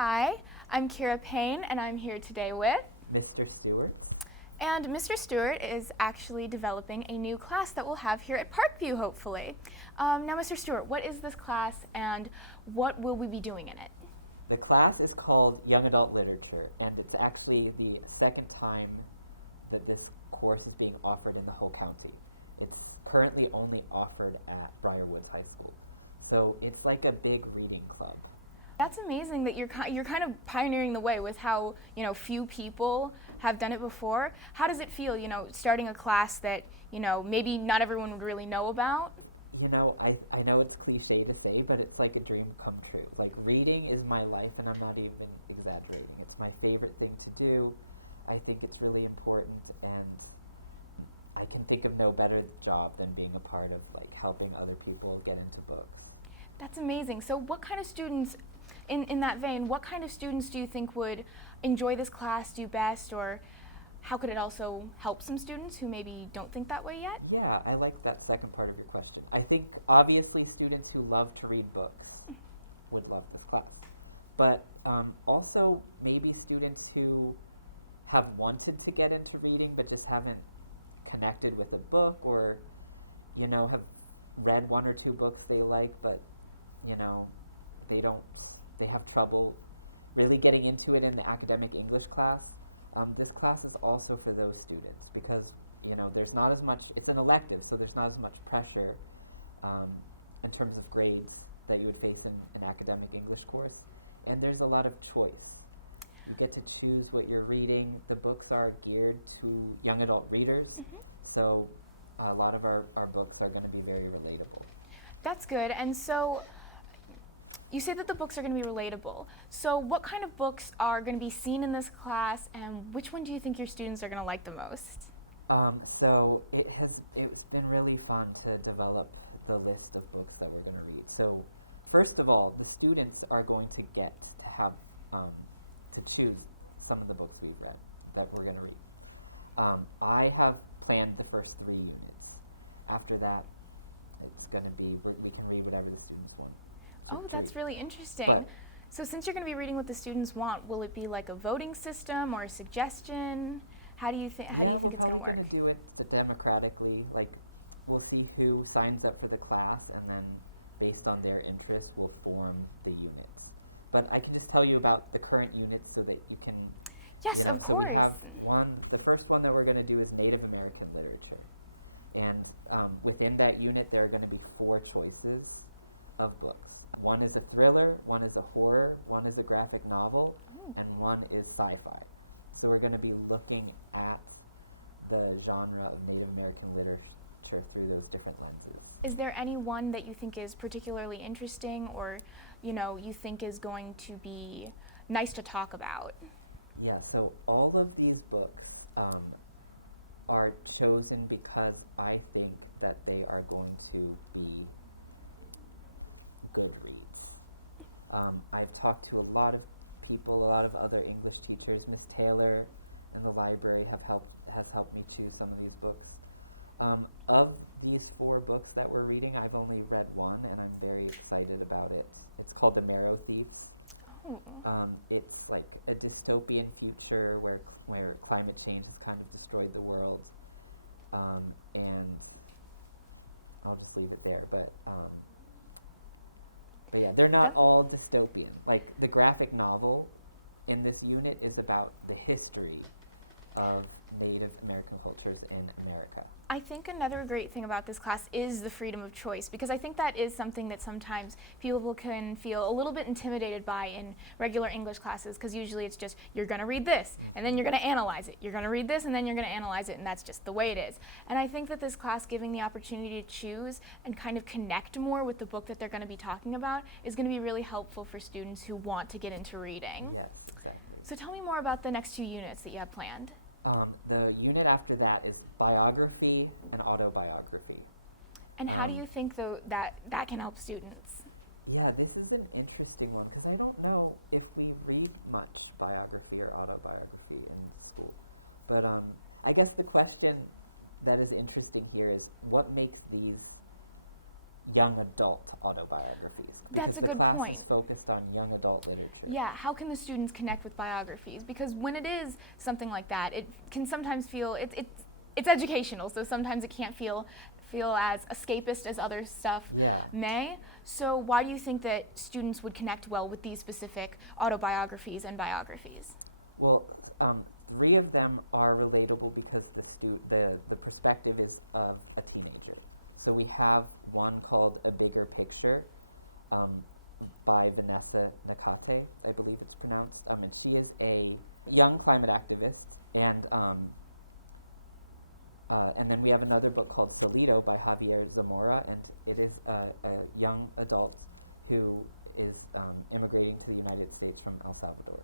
Hi, I'm Kira Payne, and I'm here today with... Mr. Stewart. And Mr. Stewart is actually developing a new class that we'll have here at Parkview, hopefully. Now, Mr. Stewart, what is this class, and what will we be doing in it? The class is called Young Adult Literature, and it's actually the second time that this course is being offered in the whole county. It's currently only offered at Briarwood High School. So it's like a big reading club. That's amazing that you're kind of pioneering the way with how, few people have done it before. How does it feel, starting a class that, maybe not everyone would really know about? I know it's cliche to say, but it's like a dream come true. Like, reading is my life, and I'm not even exaggerating. It's my favorite thing to do. I think it's really important, and I can think of no better job than being a part of, helping other people get into books. That's amazing. So what kind of students, in that vein, what kind of students do you think would enjoy this class, do best, or how could it also help some students who maybe don't think that way yet? Yeah, I like that second part of your question. I think obviously students who love to read books would love this class. But also maybe students who have wanted to get into reading but just haven't connected with a book, or, have read one or two books they like, but, they have trouble really getting into it in the academic English class. This class is also for those students because, there's not as much, it's an elective, so there's not as much pressure in terms of grades that you would face in an academic English course. And there's a lot of choice. You get to choose what you're reading. The books are geared to young adult readers, so a lot of our books are going to be very relatable. That's good. And so you say that the books are going to be relatable. So what kind of books are going to be seen in this class, and which one do you think your students are going to like the most? So it's been really fun to develop the list of books that we're going to read. So first of all, the students are going to get to have to choose some of the books we've read that we're going to read. I have planned the first 3 units. After that, it's going to be, we can read whatever the students want. Oh, that's really interesting. So since you're going to be reading what the students want, will it be like a voting system or a suggestion? How do you think it's going to work? We're going to do it democratically. We'll see who signs up for the class, and then based on their interests, we'll form the units. But I can just tell you about the current units so that you can... Yes, of course. We have the first one that we're going to do is Native American literature. And within that unit, there are going to be 4 choices of books. One is a thriller, one is a horror, one is a graphic novel, and one is sci-fi. So we're going to be looking at the genre of Native American literature through those different lenses. Is there any one that you think is particularly interesting, or you think is going to be nice to talk about? Yeah, so all of these books are chosen because I think that they are going to be good reads. I've talked to a lot of people, a lot of other English teachers. Miss Taylor in the library has helped me choose some of these books. Of these 4 books that we're reading, I've only read one, and I'm very excited about it. It's called The Marrow Thieves. Oh. It's like a dystopian future where climate change has kind of destroyed the world, and I'll just leave it there. But yeah, they're not all dystopian. Like, the graphic novel in this unit is about the history of Native American cultures in America. I think another great thing about this class is the freedom of choice, because I think that is something that sometimes people can feel a little bit intimidated by in regular English classes, because usually it's just, you're going to read this, and then you're going to analyze it. You're going to read this, and then you're going to analyze it, and that's just the way it is. And I think that this class, giving the opportunity to choose and kind of connect more with the book that they're going to be talking about, is going to be really helpful for students who want to get into reading. Yes, exactly. So tell me more about the next 2 units that you have planned. The unit after that is biography and autobiography. And how do you think, though, that can help students? Yeah, this is an interesting one because I don't know if we read much biography or autobiography in school. But I guess the question that is interesting here is what makes these young adult autobiographies. That's a because good the class point. is focused on young adult literature. Yeah, how can the students connect with biographies? Because when it is something like that, it can sometimes feel, it's educational, so sometimes it can't feel as escapist as other stuff Yeah. may. So why do you think that students would connect well with these specific autobiographies and biographies? Well, 3 of them are relatable because the perspective is of a teenager. So we have one called A Bigger Picture by Vanessa Nakate, I believe it's pronounced, and she is a young climate activist, and then we have another book called Solito by Javier Zamora, and it is a young adult who is immigrating to the United States from El Salvador.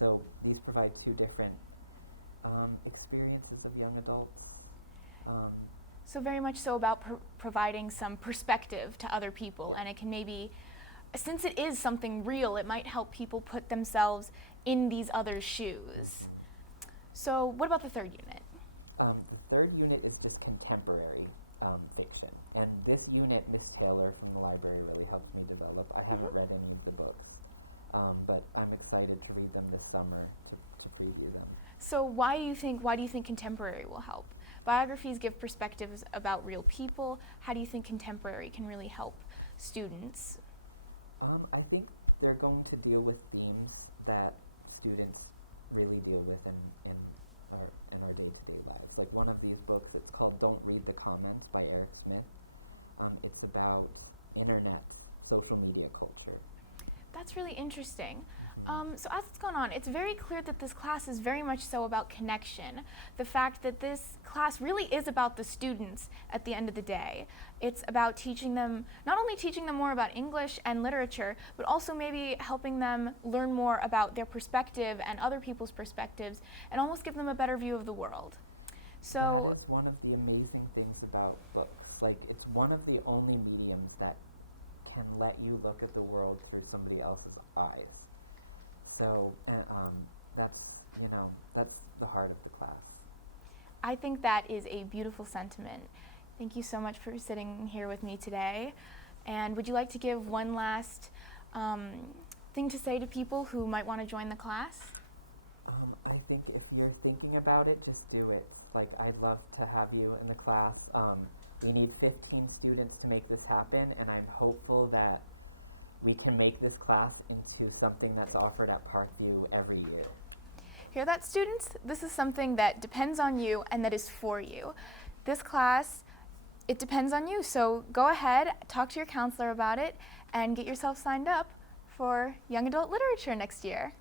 So these provide 2 different experiences of young adults. So very much so about providing some perspective to other people, and it can maybe, since it is something real, it might help people put themselves in these other shoes. So what about the 3rd unit? The 3rd unit is just contemporary fiction, and this unit, Miss Taylor from the library really helps me develop. I haven't read any of the books, but I'm excited to read them this summer to preview them. So why do you think contemporary will help? Biographies give perspectives about real people. How do you think contemporary can really help students? I think they're going to deal with themes that students really deal with in our day-to-day lives. Like one of these books, it's called Don't Read the Comments by Eric Smith. It's about internet, social media culture. That's really interesting. So as it's gone on, it's very clear that this class is very much so about connection. The fact that this class really is about the students at the end of the day. It's about teaching them, not only teaching them more about English and literature, but also maybe helping them learn more about their perspective and other people's perspectives, and almost give them a better view of the world. So that is one of the amazing things about books. Like, it's one of the only mediums that can let you look at the world through somebody else's eyes. So that's the heart of the class. I think that is a beautiful sentiment. Thank you so much for sitting here with me today. And would you like to give one last thing to say to people who might want to join the class? I think if you're thinking about it, just do it. Like, I'd love to have you in the class. We need 15 students to make this happen, and I'm hopeful that we can make this class into something that's offered at Parkview every year. Hear that, students? This is something that depends on you and that is for you. This class, it depends on you, so go ahead, talk to your counselor about it, and get yourself signed up for young adult literature next year.